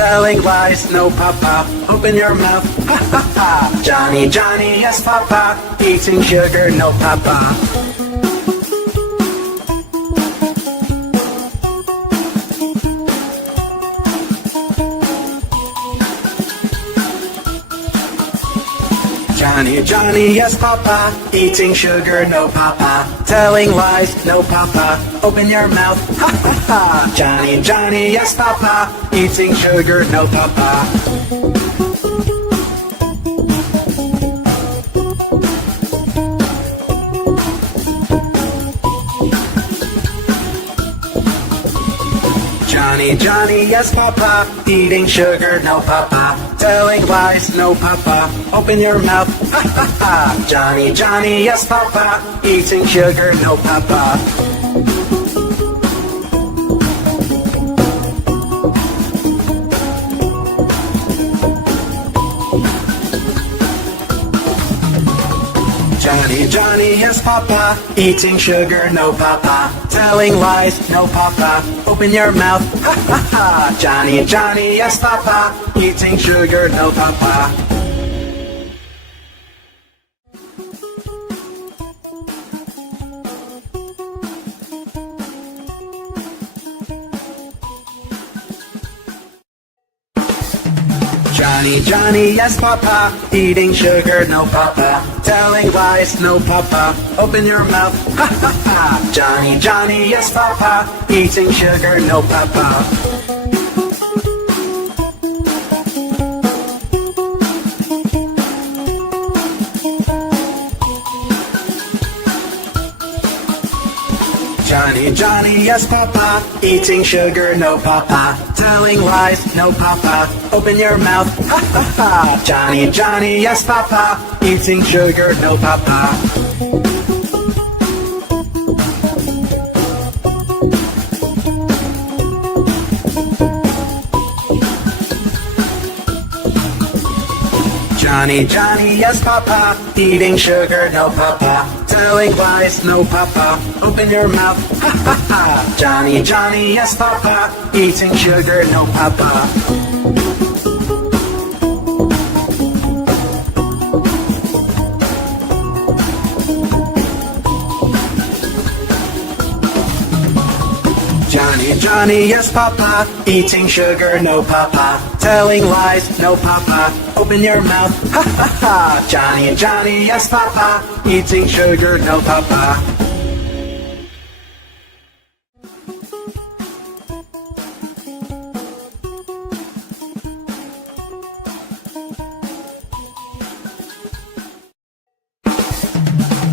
telling lies, no papa, open your mouth, ha ha ha. Johny Johny, yes papa, eating sugar, no papa. Johny Johny, yes papa, eating sugar, no papa, telling lies, no papa, open your mouth, ha ha ha. Johny Johny, yes papa, eating sugar, no papa. Johny Johny, yes papa, eating sugar, no papa, telling lies, no papa, open your mouth, ha ha ha. Johny Johny, yes papa, eating sugar, no papa. Johny Johny, yes papa, eating sugar, no papa, telling lies, no papa, open your mouth, ha ha ha. Johny Johny, yes papa, eating sugar, no papa. Johny Johny, yes papa, eating sugar, no papa, telling lies, no papa, open your mouth, ha ha ha. Johny Johny, yes papa, eating sugar, no papa. Johny Johny, yes papa, eating sugar, no papa, telling lies, no papa, open your mouth, ha ha ha. Johny Johny, yes papa, eating sugar, no papa. Johny Johny, yes papa, eating sugar, no papa, telling lies, no papa, open your mouth, ha ha ha. Johny Johny, yes papa, eating sugar, no papa. Johny Johny, yes papa, eating sugar, no papa, telling lies, no papa, open your mouth, ha ha ha. Johny Johny, yes papa, eating sugar, no papa.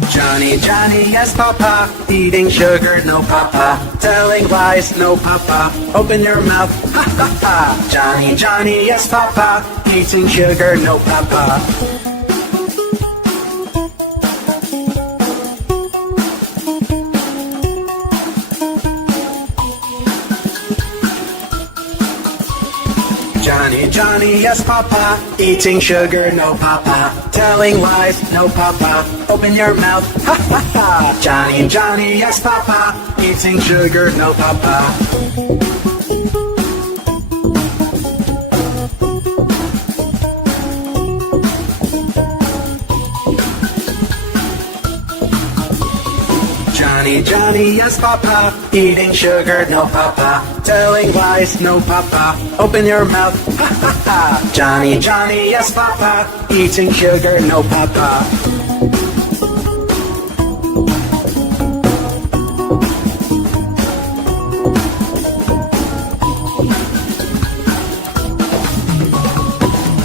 Johny Johny, yes papa, eating sugar, no papa, telling lies, no papa, open your mouth, ha ha ha. Johny Johny, yes papa, eating sugar, no papa. Johny Johny, yes papa, eating sugar, no papa, telling lies, no papa, open your mouth, ha ha ha. Johny Johny, yes papa, eating sugar, no papa. Johny Johny, yes papa, eating sugar, no papa, telling lies, no papa, open your mouth, ha ha ha. Johny Johny, yes papa, eating sugar, no papa.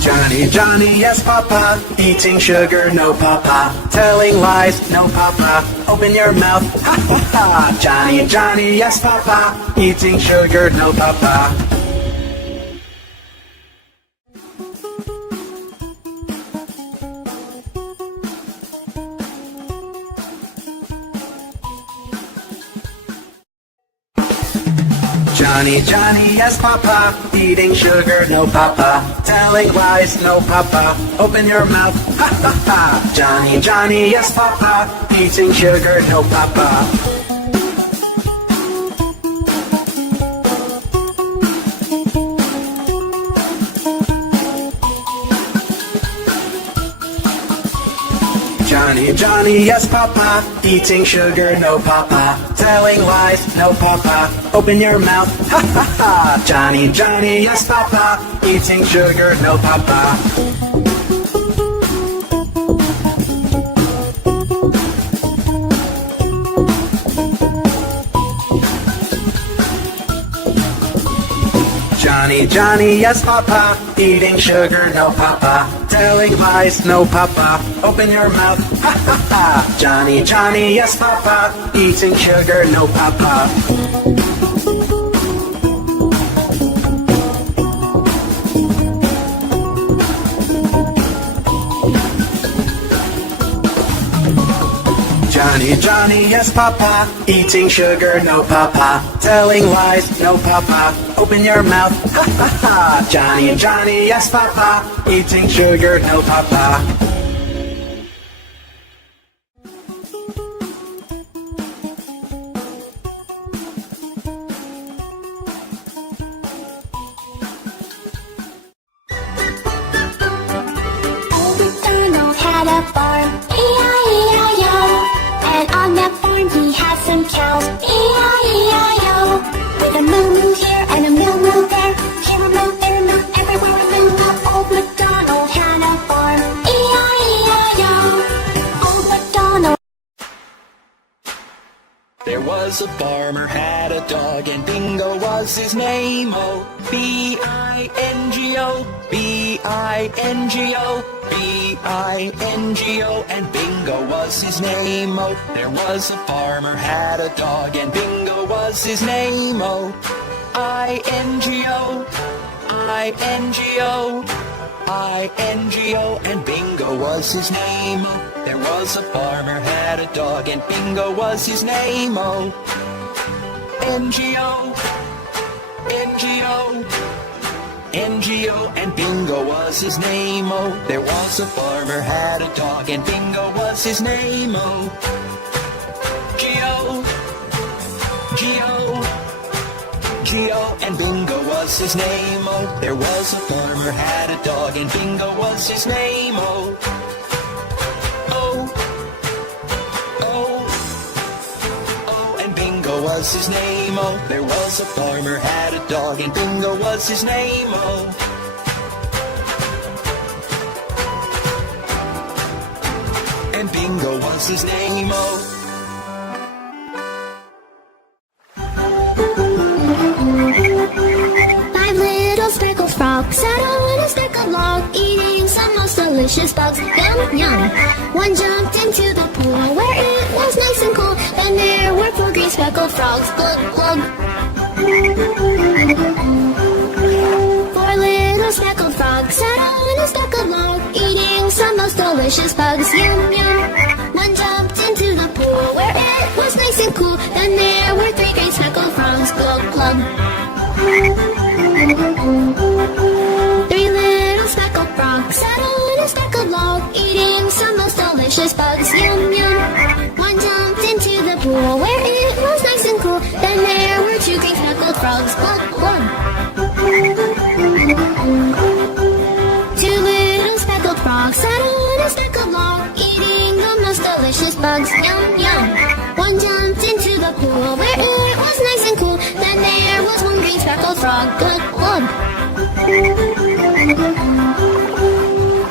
Johny Johny, yes papa, eating sugar, no papa, telling lies, no papa, open your mouth, ha ha ha. Johny Johny, yes papa, eating sugar, no papa. Johny Johny, yes papa, eating sugar, no papa, telling lies, no papa, open your mouth, ha ha ha. Johny Johny, yes papa, eating sugar, no papa. Johnny, Johnny, yes, Papa. Eating sugar, no, Papa. Telling lies, no, Papa. Open your mouth, ha ha ha. Johnny, Johnny, yes, Papa. Eating sugar, no, Papa. Johnny, Johnny, yes, Papa. Eating sugar, no, Papa. Telling lies, no, Papa. Open your mouth, ha ha ha. Johnny, Johnny, yes, Papa. Eating sugar, no, Papa. Johnny, Johnny, yes, Papa. Eating sugar, no, Papa. Telling lies, no, Papa. Open your mouth, ha ha ha. Johnny, Johnny, yes, Papa. Eating sugar, no, Papa. Old MacDonald had a farm, E-I-E-I-O. And on that farm he had some cows, E-I-E-I-O. With a moo-moo here and a moo-moo there, here a moo, there a moo, everywhere a moo-moo. Old MacDonald had a farm, E-I-E-I-O. Old MacDonald. There was a farmer had a dog and Bingo was his name. Oh, B-I-N-G-O, B-I-N-G-O, B-I-N-G-O, and Bingo was his name. Oh, there was a farmer had a dog and Bingo was his name. Oh, I-N-G-O, I-N-G-O, I-N-G-O, and Bingo was his name. Oh, there was a farmer had a dog and Bingo was his name. Oh, N-G-O, N-G-O, N-G-O, and Bingo was his name. Oh, there was a farmer had a dog and Bingo was his name. Oh, G-O, G-O, G-O, and Bingo was his name. Oh, there was a farmer had a dog and Bingo was his name. Oh, and Bingo was his name. Oh, there was a farmer had a dog and Bingo was his name. Oh, and Bingo was his name. Oh. Five little speckled frogs sat on a speckled log, eating some most delicious bugs. Yum, yum. One jumped into the pool where it was nice and cool. Then there were four green speckled frogs. Glug, glug. Four little speckled frogs sat on a speckled log, eating some most delicious bugs. Yum, yum. One jumped into the pool where it was nice and cool. Then there were three green speckled frogs. Glug, glug. Three little speckled frogs sat on a speckled log, eating some most delicious bugs. Yum, yum. One jumped into the pool where it was nice and cool. Then there were two green speckled frogs. Glug, glug. Two little speckled frogs sat on a speckled log, eating the most delicious bugs. Yum, yum. One jumped into the pool where it was nice and cool. Then there was one green speckled frog. Glug, glug.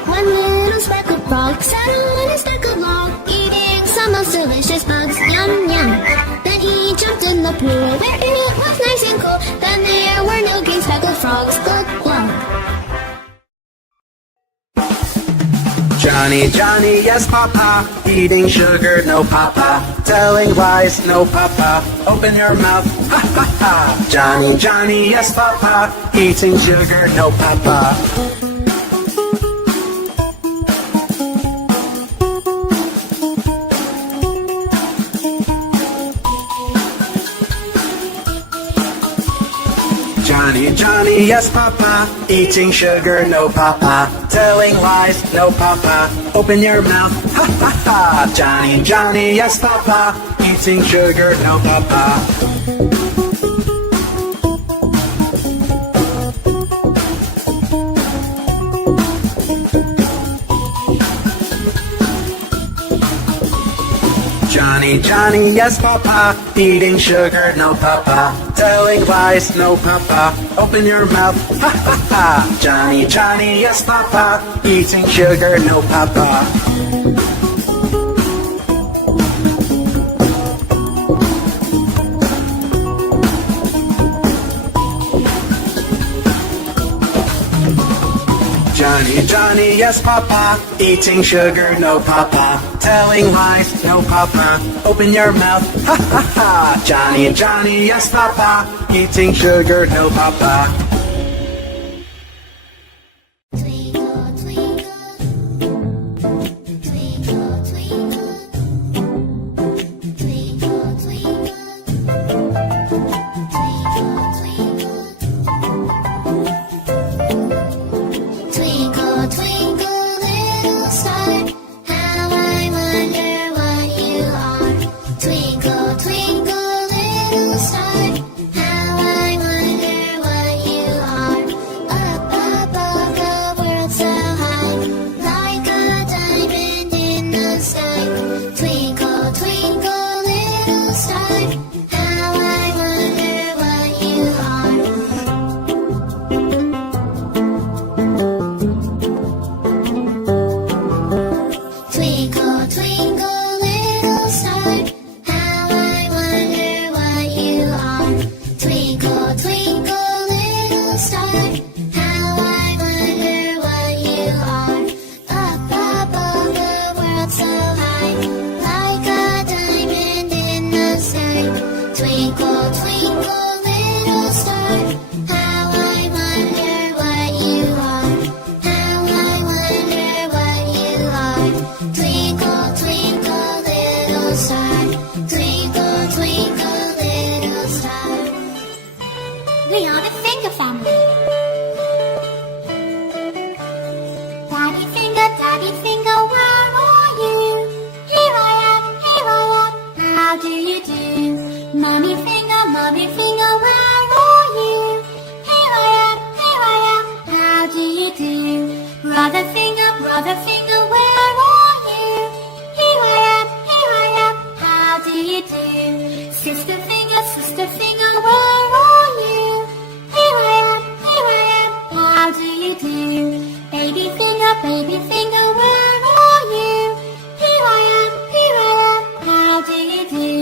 One little speckled frog sat on a speckled log, eating some most delicious bugs. Yum, yum. Then he jumped in the pool where it was nice and cool. Then there were no green speckled frogs. Glug, glug. Johnny, Johnny, yes, Papa. Eating sugar, no, Papa. Telling lies, no, Papa. Open your mouth, ha ha ha. Johnny, Johnny, yes, Papa. Eating sugar, no, Papa. Johnny, Johnny, yes, Papa. Eating sugar, no, Papa. Telling lies, no, Papa. Open your mouth, ha ha ha. Johnny, Johnny, yes, Papa. Eating sugar, no, Papa. Johnny, Johnny, yes, Papa. Eating sugar, no, Papa. Telling lies, no, Papa. Open your mouth, ha, ha, ha. Johnny, Johnny, yes, Papa. Eating sugar, no, Papa. Johnny, Johnny, yes, Papa. Eating sugar, no, Papa. Telling lies, no, Papa. Open your mouth, ha, ha, ha. Johnny, Johnny, yes, Papa. Eating sugar, no, Papa. Twinkle, twinkle, twinkle, twinkle, twinkle, twinkle, twinkle, little star, how I wonder what you are. Twinkle, twinkle, little star, how I wonder what you are. Up above the world so high, like a diamond in the sky. Twinkle, twinkle, little star, how I wonder what you are. Twinkle, twinkle, little star, how I wonder what you are. Twinkle, twinkle, little star, how I wonder what you are. Up above the world so high, like a diamond in the sky. Twinkle, twinkle, little star, how I wonder what you are. How I wonder what you are. Twinkle, twinkle, little star. Twinkle, twinkle, little star. We are the Finger family. Daddy Finger, where are you? Here I am, how do you do? Mommy Finger, where are you? Here I am, how do you do? Brother Finger, where are you? Here I am, how do you do? Sister Finger, where are you? Here I am, how do you do? Baby Finger, where are you? Here I am, how do you do?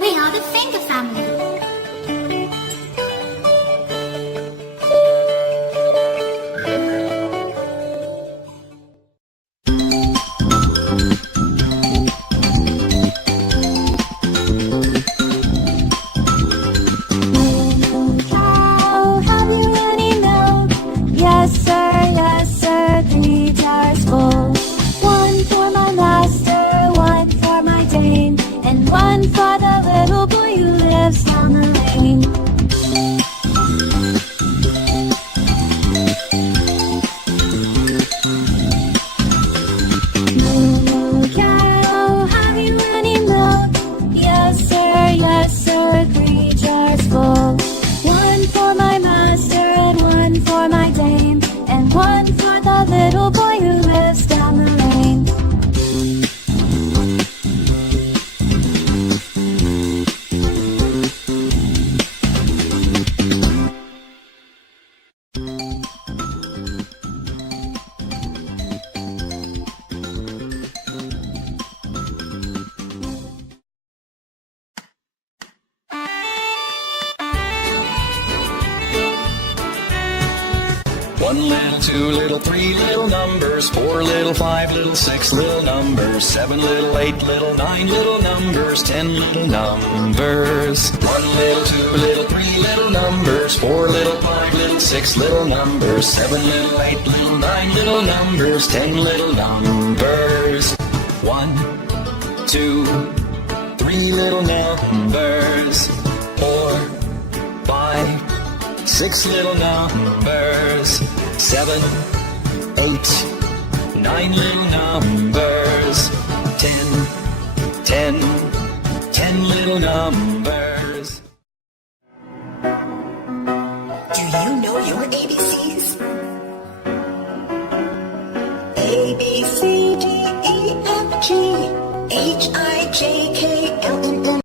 We are the Finger family. Cow, have you any milk? Yes, sir, 3 jars full. 1 for my master, 1 for my dame, and 1 for the little boy who lives down the lane. Moo cow, have you any milk? Yes, sir, 3 jars full. 1 for my master and 1 for my dame, and 1 for the little boy who lives down the lane. One little, 2 little, 3 little numbers, 4 little, 5 little, 6 little numbers, 7 little, 8 little, 9 little numbers, 10 little numbers. 1 little, 2 little, 3 little numbers, 4 little, 5 little, 6 little numbers, 7 little, 8 little, 9 little numbers, 10 little numbers. 1, 2, 3 little numbers, 4, 5, 6 little numbers, 7, 8, 9 little numbers, 10, 10 little numbers. Do you know your ABCs? B, C, D, E, F, G, H, I, J, K,